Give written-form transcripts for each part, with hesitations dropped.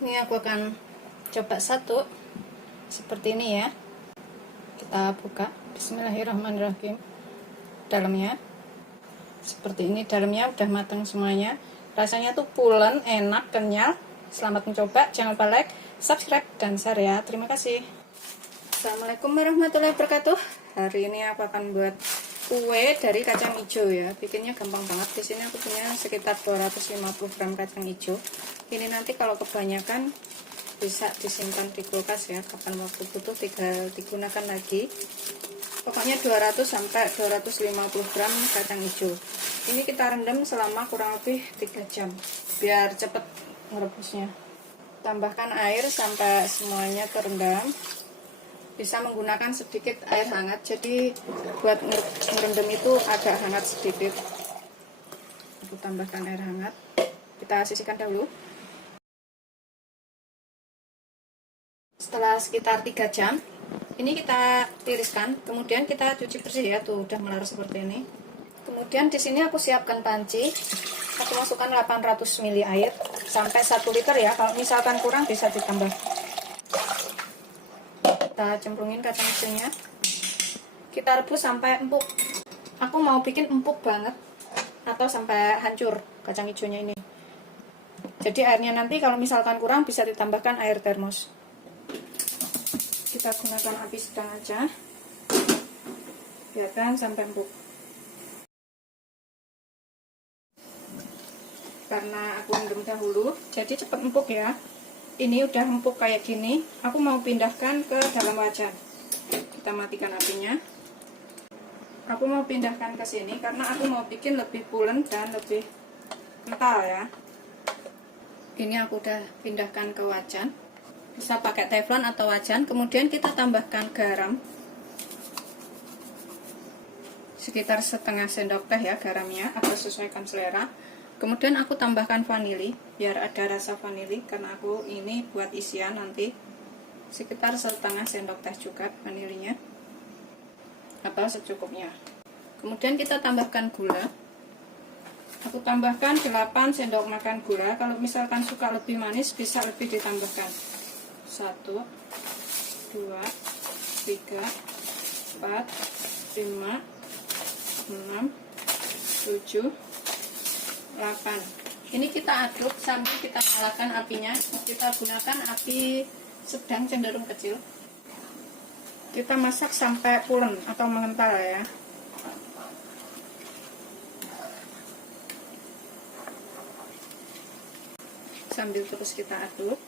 Ini aku akan coba satu seperti ini ya. Kita buka. Bismillahirrahmanirrahim. Dalamnya seperti ini, dalamnya udah matang semuanya. Rasanya tuh pulen, enak, kenyal. Selamat mencoba. Jangan lupa like, subscribe, dan share ya. Terima kasih. Assalamualaikum warahmatullahi wabarakatuh. Hari ini aku akan buat kue dari kacang hijau ya. Bikinnya gampang banget. Di sini aku punya sekitar 250 gram kacang hijau. Ini nanti kalau kebanyakan bisa disimpan di kulkas ya. Kapan waktu butuh tinggal digunakan lagi. Pokoknya 200 sampai 250 gram kacang hijau. Ini kita rendam selama kurang lebih 3 jam biar cepet merebusnya. Tambahkan air sampai semuanya terendam. Bisa menggunakan sedikit air hangat, jadi buat merendam itu agak hangat sedikit. Aku tambahkan air hangat, kita sisihkan dahulu. Setelah sekitar 3 jam, ini kita tiriskan, kemudian kita cuci bersih ya, tuh udah melar seperti ini. Kemudian di sini aku siapkan panci, aku masukkan 800 ml air sampai 1 liter ya, kalau misalkan kurang bisa ditambah. Kita cemplungin kacang hijaunya, kita rebus sampai empuk. Aku mau bikin empuk banget atau sampai hancur kacang hijaunya ini. Jadi airnya nanti kalau misalkan kurang bisa ditambahkan air termos. Kita gunakan api sedang aja, biarkan sampai empuk. Karena aku rendam dahulu, jadi cepat empuk ya. Ini udah empuk kayak gini, aku mau pindahkan ke dalam wajan. Kita matikan apinya. Aku mau pindahkan ke sini karena aku mau bikin lebih pulen dan lebih kental ya. Ini aku udah pindahkan ke wajan. Bisa pakai teflon atau wajan. Kemudian kita tambahkan garam. Sekitar setengah sendok teh ya garamnya, aku sesuaikan selera. Kemudian aku tambahkan vanili biar ada rasa vanili, karena aku ini buat isian nanti. Sekitar setengah sendok teh juga vanilinya, atau secukupnya. Kemudian kita tambahkan gula. Aku tambahkan 8 sendok makan gula. Kalau misalkan suka lebih manis bisa lebih ditambahkan. 1, 2, 3, 4, 5, 6, 7, 8. Ini kita aduk sambil kita nyalakan apinya. Kita gunakan api sedang cenderung kecil. Kita masak sampai pulen atau mengental ya. Sambil terus kita aduk.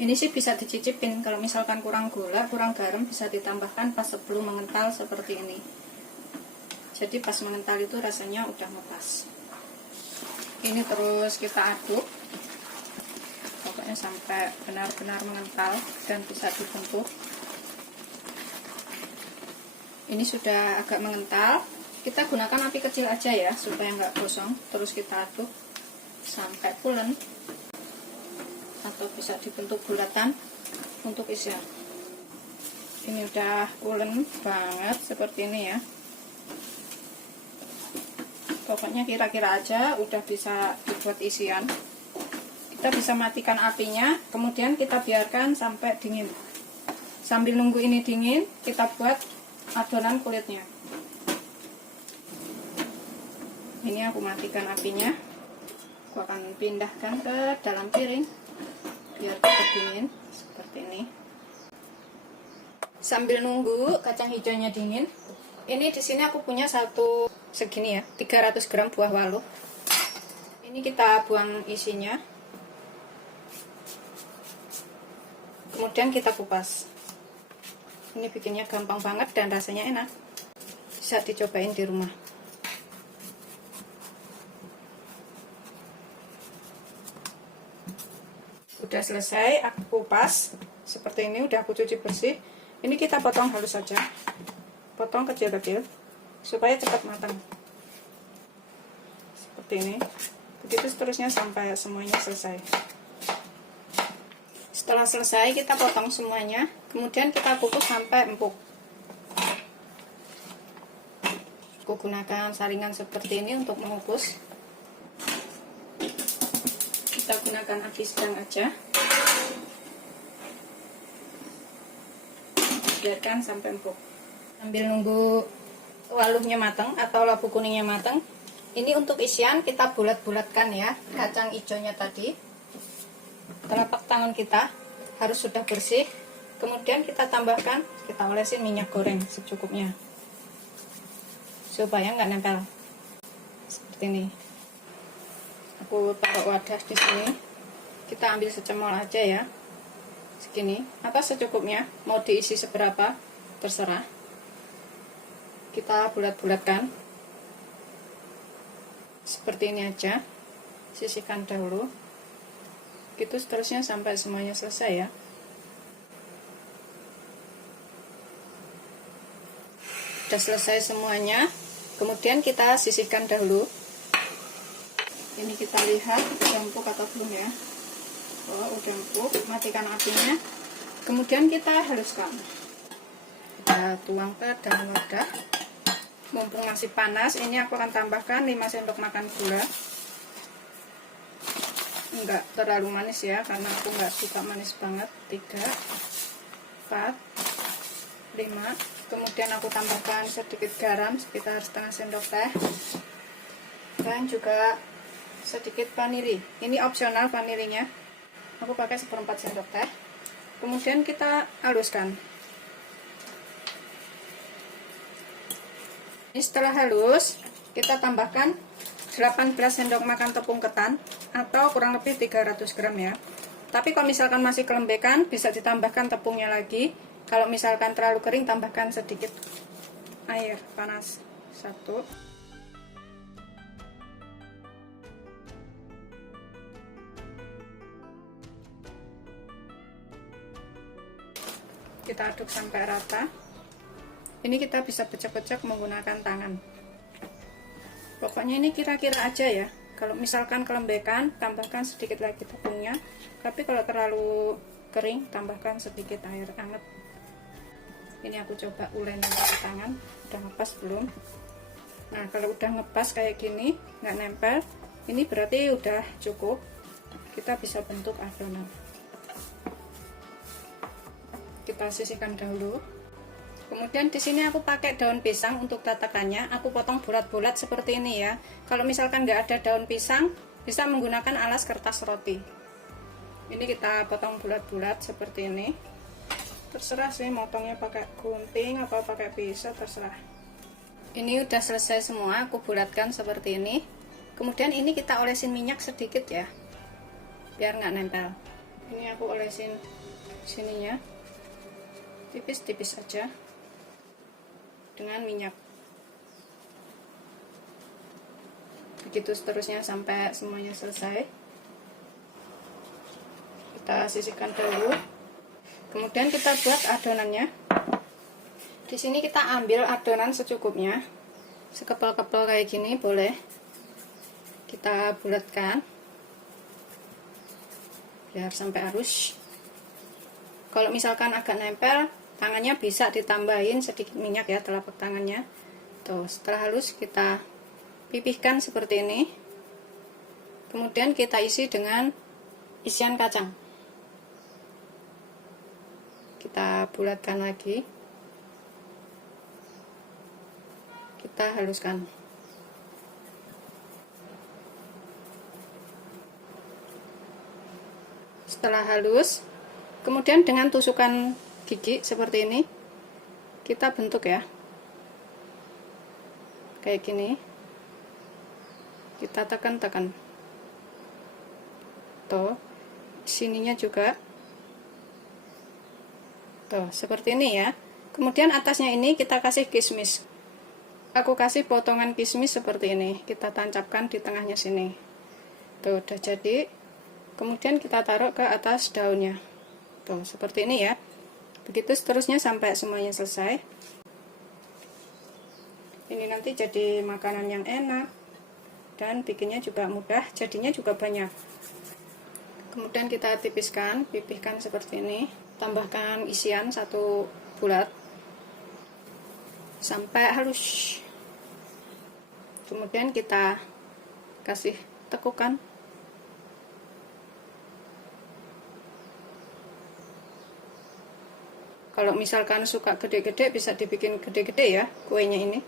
Ini sih bisa dicicipin, kalau misalkan kurang gula, kurang garam bisa ditambahkan pas sebelum mengental seperti ini. Jadi pas mengental itu rasanya udah ngepas. Ini terus kita aduk, pokoknya sampai benar-benar mengental dan bisa dibentuk. Ini sudah agak mengental, kita gunakan api kecil aja ya supaya nggak gosong. Terus kita aduk sampai pulen atau bisa dibentuk bulatan untuk isian. Ini udah pulen banget seperti ini ya. Pokoknya kira-kira aja udah bisa dibuat isian. Kita bisa matikan apinya, kemudian kita biarkan sampai dingin. Sambil nunggu ini dingin, kita buat adonan kulitnya. Ini aku matikan apinya. Aku akan pindahkan ke dalam piring biar cepat dingin seperti ini. Sambil nunggu kacang hijaunya dingin, ini di sini aku punya satu segini ya, 300 gram buah waluh. Ini kita buang isinya. Kemudian kita kupas. Ini bikinnya gampang banget dan rasanya enak. Bisa dicobain di rumah. Udah selesai, aku kupas. Seperti ini udah aku cuci bersih. Ini kita potong halus saja. Potong kecil-kecil supaya cepat matang. Seperti ini. Begitu seterusnya sampai semuanya selesai. Setelah selesai kita potong semuanya, kemudian kita kukus sampai empuk. Aku gunakan saringan seperti ini untuk mengukus. kita gunakan api sedang aja, biarkan sampai empuk. Sambil nunggu waluhnya matang atau labu kuningnya matang, ini untuk isian kita bulat-bulatkan ya kacang hijaunya tadi. Telapak tangan kita harus sudah bersih. Kemudian kita tambahkan, kita olesin minyak goreng secukupnya supaya nggak nempel. Seperti ini. Aku taruh wadah di sini. Kita ambil secemol aja ya. Segini atau secukupnya. Mau diisi seberapa terserah. Kita bulat-bulatkan. Seperti ini aja. Sisihkan dahulu. Gitu seterusnya sampai semuanya selesai ya. Sudah selesai semuanya, kemudian kita sisihkan dahulu. Ini kita lihat udah empuk atau belum ya. Oh, udah empuk, matikan apinya. Kemudian kita haluskan. Kita tuang ke dalam wadah. Mumpung masih panas, ini aku akan tambahkan 5 sendok makan gula. Enggak terlalu manis ya, karena aku enggak suka manis banget. 3, 4, 5. Kemudian aku tambahkan sedikit garam sekitar setengah sendok teh, dan juga sedikit vanili. Ini opsional vanilinya, aku pakai 1/4 sendok teh. Kemudian kita haluskan. Ini setelah halus, kita tambahkan 18 sendok makan tepung ketan atau kurang lebih 300 gram ya. Tapi kalau misalkan masih kelembekan, bisa ditambahkan tepungnya lagi. Kalau misalkan terlalu kering, tambahkan sedikit air panas. 1. Kita aduk sampai rata. Ini kita bisa pecah-pecah menggunakan tangan. Pokoknya ini kira-kira aja ya. Kalau misalkan kelembekan, tambahkan sedikit lagi tepungnya. Tapi kalau terlalu kering, tambahkan sedikit air hangat. Ini aku coba ulen pakai tangan, udah ngepas belum? Nah, kalau udah ngepas kayak gini, nggak nempel, ini berarti udah cukup. Kita bisa bentuk adonan. Kita sisihkan dahulu. Kemudian di sini aku pakai daun pisang untuk tatakannya. Aku potong bulat-bulat seperti ini ya. Kalau misalkan nggak ada daun pisang, bisa menggunakan alas kertas roti. Ini kita potong bulat-bulat seperti ini. Terserah sih motongnya pakai gunting atau pakai pisau, terserah. Ini udah selesai semua, aku bulatkan seperti ini. Kemudian ini kita olesin minyak sedikit ya, biar nggak nempel. Ini aku olesin sininya, tipis-tipis aja dengan minyak. Begitu seterusnya sampai semuanya selesai. Kita sisihkan dulu. Kemudian kita buat adonannya. Di sini kita ambil adonan secukupnya, sekepal-kepal kayak gini boleh. Kita bulatkan, biar sampai halus. Kalau misalkan agak nempel, tangannya bisa ditambahin sedikit minyak ya, telapak tangannya. Tuh, setelah halus kita pipihkan seperti ini. Kemudian kita isi dengan isian kacang. Kita bulatkan lagi, kita haluskan. Setelah halus, kemudian dengan tusukan gigi seperti ini, kita bentuk ya, kayak gini. Kita tekan-tekan. Tuh, sininya juga. Tuh, seperti ini ya. Kemudian atasnya ini kita kasih kismis. Aku kasih potongan kismis seperti ini. Kita tancapkan di tengahnya sini. Tuh, udah jadi. Kemudian kita taruh ke atas daunnya. Tuh, seperti ini ya. Begitu seterusnya sampai semuanya selesai. Ini nanti jadi makanan yang enak. Dan bikinnya juga mudah, jadinya juga banyak. Kemudian kita tipiskan, pipihkan seperti ini. Tambahkan isian 1 bulat sampai halus. Kemudian kita kasih tekukan Kalau misalkan suka gede-gede bisa dibikin gede-gede ya kuenya ini.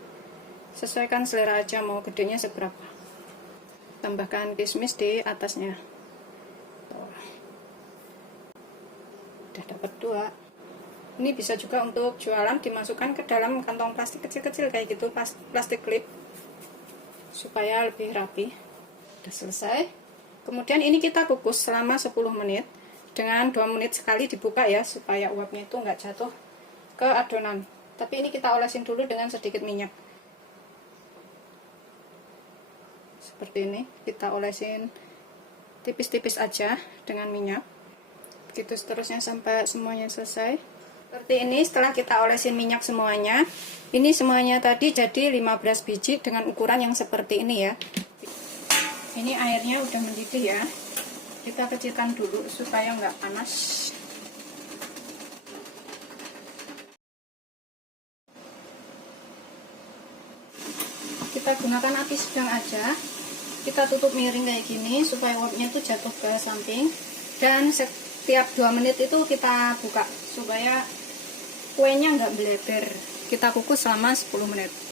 Sesuaikan selera aja mau gedenya seberapa. Tambahkan kismis di atasnya. Tuh. Udah dapat 2. Ini bisa juga untuk jualan, dimasukkan ke dalam kantong plastik kecil-kecil kayak gitu, plastik klip, supaya lebih rapi. Udah selesai. Kemudian ini kita kukus selama 10 menit dengan 2 menit sekali dibuka ya, supaya uapnya itu nggak jatuh ke adonan. Tapi ini kita olesin dulu dengan sedikit minyak. Seperti ini, kita olesin tipis-tipis aja dengan minyak. Begitu seterusnya sampai semuanya selesai. Seperti ini, setelah kita olesin minyak semuanya, ini semuanya tadi jadi 15 biji dengan ukuran yang seperti ini ya. Ini airnya udah mendidih ya. Kita kecilkan dulu supaya nggak panas. Kita gunakan api sedang aja. Kita tutup miring kayak gini supaya uapnya itu jatuh ke samping. Dan setiap 2 menit itu kita buka supaya kuenya nggak melebar. Kita kukus selama 10 menit.